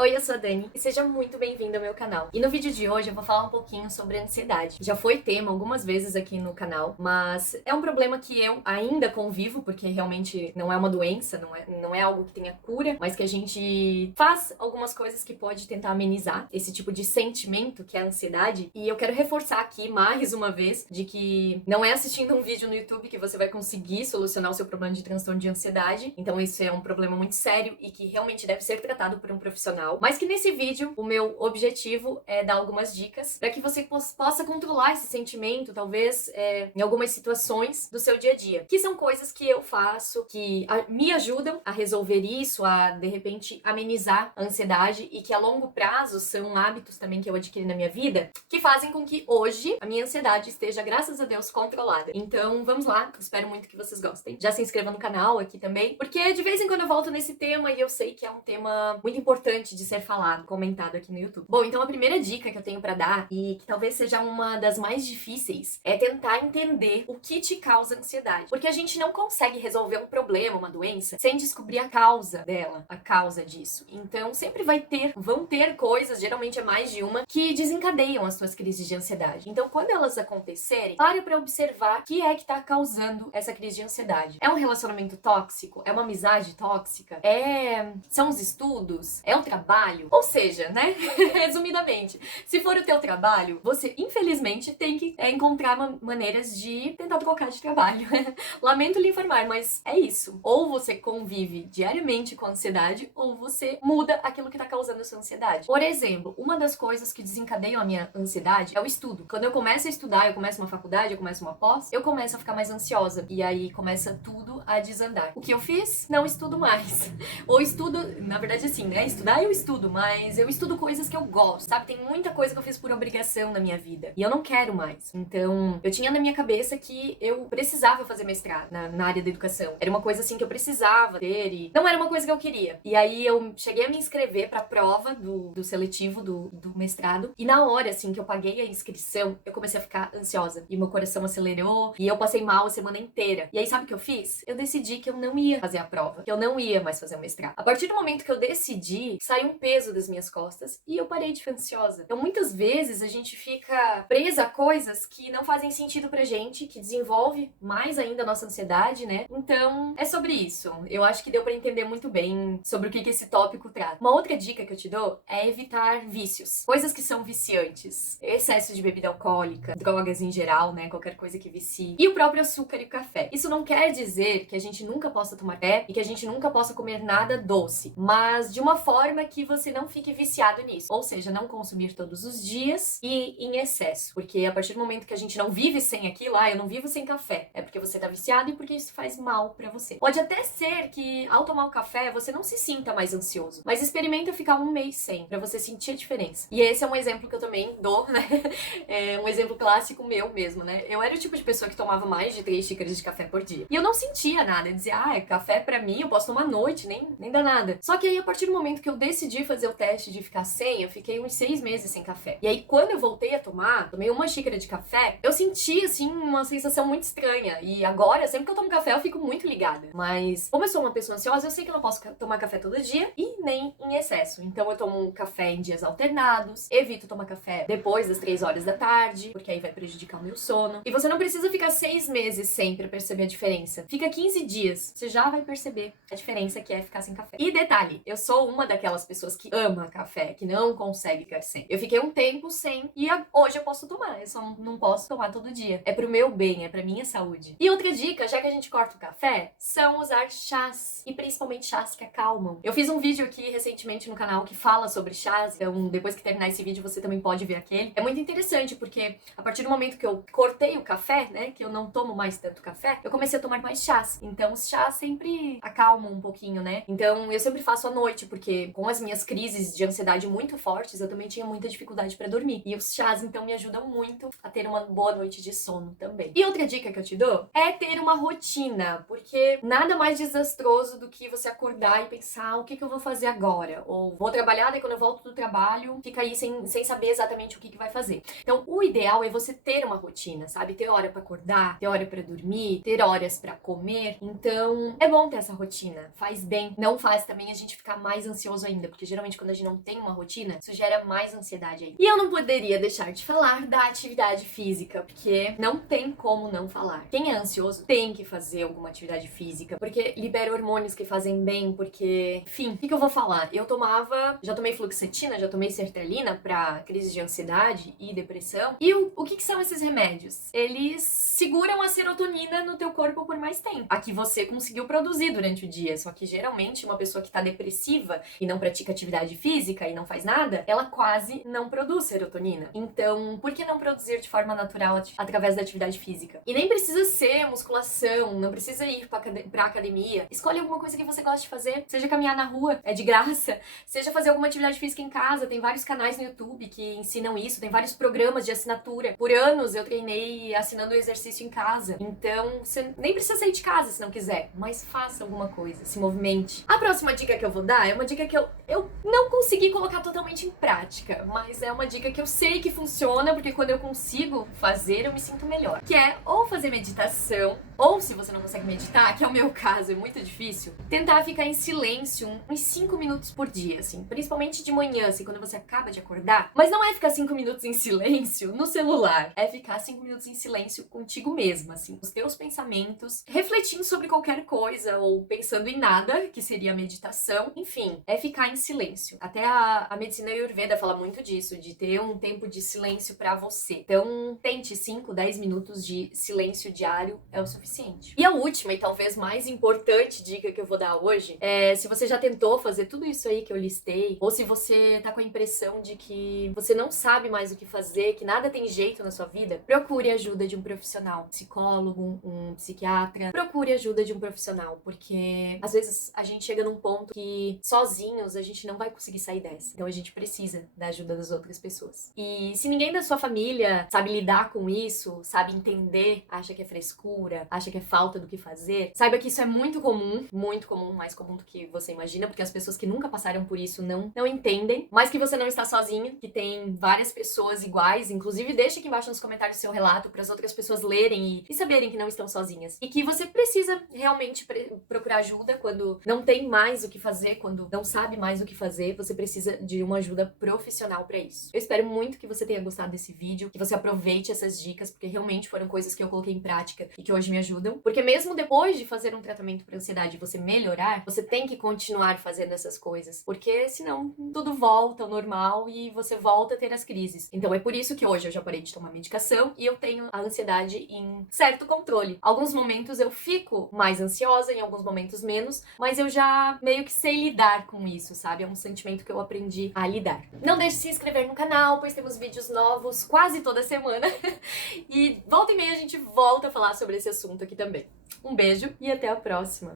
Oi, eu sou a Dani e seja muito bem-vindo ao meu canal. E no vídeo de hoje eu vou falar um pouquinho sobre ansiedade. Já foi tema algumas vezes aqui no canal, mas é um problema que eu ainda convivo, porque realmente não é uma doença, não é algo que tenha cura, mas que a gente faz algumas coisas que pode tentar amenizar esse tipo de sentimento que é a ansiedade. E eu quero reforçar aqui mais uma vez de que não é assistindo um vídeo no YouTube que você vai conseguir solucionar o seu problema de transtorno de ansiedade. Então isso é um problema muito sério e que realmente deve ser tratado por um profissional. Mas que nesse vídeo o meu objetivo é dar algumas dicas para que você possa controlar esse sentimento, talvez em algumas situações do seu dia a dia, que são coisas que eu faço, que me ajudam a resolver isso, a de repente amenizar a ansiedade e que a longo prazo são hábitos também que eu adquiri na minha vida, que fazem com que hoje a minha ansiedade esteja, graças a Deus, controlada. Então vamos lá, espero muito que vocês gostem. Já se inscreva no canal aqui também, porque de vez em quando eu volto nesse tema e eu sei que é um tema muito importante de ser falado, comentado aqui no YouTube. Bom, então a primeira dica que eu tenho pra dar, e que talvez seja uma das mais difíceis, é tentar entender o que te causa ansiedade. Porque a gente não consegue resolver um problema, uma doença, sem descobrir a causa dela, a causa disso. Então sempre vão ter coisas, geralmente é mais de uma, que desencadeiam as suas crises de ansiedade. Então quando elas acontecerem, pare pra observar o que é que tá causando essa crise de ansiedade. É um relacionamento tóxico? É uma amizade tóxica? São os estudos? É o trabalho? Ou seja, né? Resumidamente, se for o teu trabalho, você infelizmente tem que encontrar maneiras de tentar trocar de trabalho. Lamento lhe informar, mas é isso. Ou você convive diariamente com a ansiedade, ou você muda aquilo que tá causando a sua ansiedade. Por exemplo, uma das coisas que desencadeiam a minha ansiedade é o estudo. Quando eu começo a estudar, eu começo uma faculdade, eu começo uma pós, eu começo a ficar mais ansiosa. E aí começa tudo a desandar. O que eu fiz? Não estudo mais. Ou estudo, na verdade assim, né? Estudar eu estudo, mas eu estudo coisas que eu gosto, sabe? Tem muita coisa que eu fiz por obrigação na minha vida e eu não quero mais. Então, eu tinha na minha cabeça que eu precisava fazer mestrado na área da educação. Era uma coisa assim que eu precisava ter e não era uma coisa que eu queria. E aí eu cheguei a me inscrever pra prova do seletivo do mestrado e na hora, assim, que eu paguei a inscrição, eu comecei a ficar ansiosa e meu coração acelerou e eu passei mal a semana inteira. E aí, sabe o que eu fiz? Eu decidi que eu não ia fazer a prova, que eu não ia mais fazer o mestrado. A partir do momento que eu decidi, saiu um peso das minhas costas e eu parei de ficar ansiosa. Então, muitas vezes a gente fica presa a coisas que não fazem sentido pra gente, que desenvolve mais ainda a nossa ansiedade, né? Então, é sobre isso. Eu acho que deu pra entender muito bem sobre o que esse tópico trata. Uma outra dica que eu te dou é evitar vícios. Coisas que são viciantes. Excesso de bebida alcoólica, drogas em geral, né? Qualquer coisa que vicie. E o próprio açúcar e o café. Isso não quer dizer que a gente nunca possa tomar café e que a gente nunca possa comer nada doce, mas de uma forma que você não fique viciado nisso. Ou seja, não consumir todos os dias e em excesso. Porque a partir do momento que a gente não vive sem aquilo, eu não vivo sem café. É porque você tá viciado e porque isso faz mal pra você. Pode até ser que ao tomar o café você não se sinta mais ansioso, mas experimenta ficar um mês sem, pra você sentir a diferença. E esse é um exemplo que eu também dou, né? É um exemplo clássico meu mesmo, né? Eu era o tipo de pessoa que tomava mais de 3 xícaras de café por dia. E eu não sentia nada. Eu dizia, café pra mim eu posso tomar à noite, nem dá nada. Só que aí, a partir do momento que eu decidi fazer o teste de ficar sem, eu fiquei uns 6 meses sem café. E aí, quando eu voltei a tomar, tomei uma xícara de café, eu senti, assim, uma sensação muito estranha. E agora, sempre que eu tomo café, eu fico muito ligada. Mas, como eu sou uma pessoa ansiosa, eu sei que eu não posso tomar café todo dia e nem em excesso. Então, eu tomo um café em dias alternados, evito tomar café depois das 3 horas da tarde, porque aí vai prejudicar o meu sono. E você não precisa ficar 6 meses sem pra perceber a diferença. Fica 15 dias, você já vai perceber a diferença que é ficar sem café. E detalhe, eu sou uma daquelas pessoas que ama café, que não consegue ficar sem. Eu fiquei um tempo sem e hoje eu posso tomar, eu só não posso tomar todo dia. É pro meu bem, é pra minha saúde. E outra dica, já que a gente corta o café, são usar chás, e principalmente chás que acalmam. Eu fiz um vídeo aqui recentemente no canal que fala sobre chás, então depois que terminar esse vídeo você também pode ver aquele. É muito interessante porque a partir do momento que eu cortei o café, né, que eu não tomo mais tanto café, eu comecei a tomar mais chás. Então os chás sempre acalmam um pouquinho, né? Então eu sempre faço à noite, porque com as minhas crises de ansiedade muito fortes, eu também tinha muita dificuldade pra dormir. E os chás, então, me ajudam muito a ter uma boa noite de sono também. E outra dica que eu te dou é ter uma rotina, porque nada mais desastroso do que você acordar e pensar, o que eu vou fazer agora? Ou vou trabalhar, daí quando eu volto do trabalho, fica aí sem saber exatamente o que vai fazer. Então, o ideal é você ter uma rotina, sabe? Ter hora pra acordar, ter hora pra dormir, ter horas pra comer, comer. Então, é bom ter essa rotina. Faz bem. Não faz também a gente ficar mais ansioso ainda, porque geralmente quando a gente não tem uma rotina, isso gera mais ansiedade ainda. E eu não poderia deixar de falar da atividade física, porque não tem como não falar. Quem é ansioso tem que fazer alguma atividade física, porque libera hormônios que fazem bem, porque... Enfim, o que eu vou falar? Eu já tomei fluoxetina, já tomei sertralina pra crise de ansiedade e depressão. E o que são esses remédios? Eles seguram a serotonina no teu corpo por mais tempo. A que você conseguiu produzir durante o dia. Só que geralmente uma pessoa que tá depressiva e não pratica atividade física e não faz nada, ela quase não produz serotonina. Então, por que não produzir de forma natural através da atividade física? E nem precisa ser musculação, não precisa ir pra academia. Escolhe alguma coisa que você gosta de fazer. Seja caminhar na rua, é de graça. Seja fazer alguma atividade física em casa. Tem vários canais no YouTube que ensinam isso. Tem vários programas de assinatura. Por anos eu treinei assinando exercício em casa. Então, você nem precisa sair de casa se não quiser. Mas faça alguma coisa, se movimente. A próxima dica que eu vou dar é uma dica que eu não consegui colocar totalmente em prática. Mas é uma dica que eu sei que funciona, porque quando eu consigo fazer, eu me sinto melhor. Que é ou fazer meditação, ou se você não consegue meditar, que é o meu caso, é muito difícil, tentar ficar em silêncio uns 5 minutos por dia, assim. Principalmente de manhã, assim, quando você acaba de acordar. Mas não é ficar 5 minutos em silêncio no celular. É ficar 5 minutos em silêncio contigo mesma, assim. Os teus pensamentos, refletindo sobre qualquer coisa, ou pensando em nada, que seria a meditação. Enfim, é ficar em silêncio. Até a medicina Ayurveda fala muito disso, de ter um tempo de silêncio pra você. Então, tente 5, 10 minutos de silêncio diário, é o suficiente. E a última, e talvez mais importante dica que eu vou dar hoje, é se você já tentou fazer tudo isso aí que eu listei, ou se você tá com a impressão de que você não sabe mais o que fazer, que nada tem jeito na sua vida, procure ajuda de um profissional, psicólogo, um psiquiatra. Procure ajuda de um profissional, porque às vezes a gente chega num ponto que sozinhos a gente não vai conseguir sair dessa. Então a gente precisa da ajuda das outras pessoas. E se ninguém da sua família sabe lidar com isso, sabe entender, acha que é frescura, acha que é falta do que fazer, saiba que isso é muito comum, mais comum do que você imagina, porque as pessoas que nunca passaram por isso não entendem, mas que você não está sozinha, que tem várias pessoas iguais. Inclusive deixa aqui embaixo nos comentários seu relato para as outras pessoas lerem e saberem que não estão sozinhas. E que você precisa realmente procurar ajuda quando não tem mais o que fazer, quando não sabe mais o que fazer, você precisa de uma ajuda profissional para isso. Eu espero muito que você tenha gostado desse vídeo, que você aproveite essas dicas, porque realmente foram coisas que eu coloquei em prática e que hoje me ajudam. Porque mesmo depois de fazer um tratamento para ansiedade e você melhorar, você tem que continuar fazendo essas coisas, porque senão tudo volta ao normal e você volta a ter as crises. Então é por isso que hoje eu já parei de tomar medicação e eu tenho a ansiedade em certo controle. Alguns momentos eu fico mais ansiosa, em alguns momentos menos, mas eu já meio que sei lidar com isso, sabe? É um sentimento que eu aprendi a lidar. Não deixe de se inscrever no canal, pois temos vídeos novos quase toda semana. E volta e meia a gente volta a falar sobre esse assunto aqui também. Um beijo e até a próxima!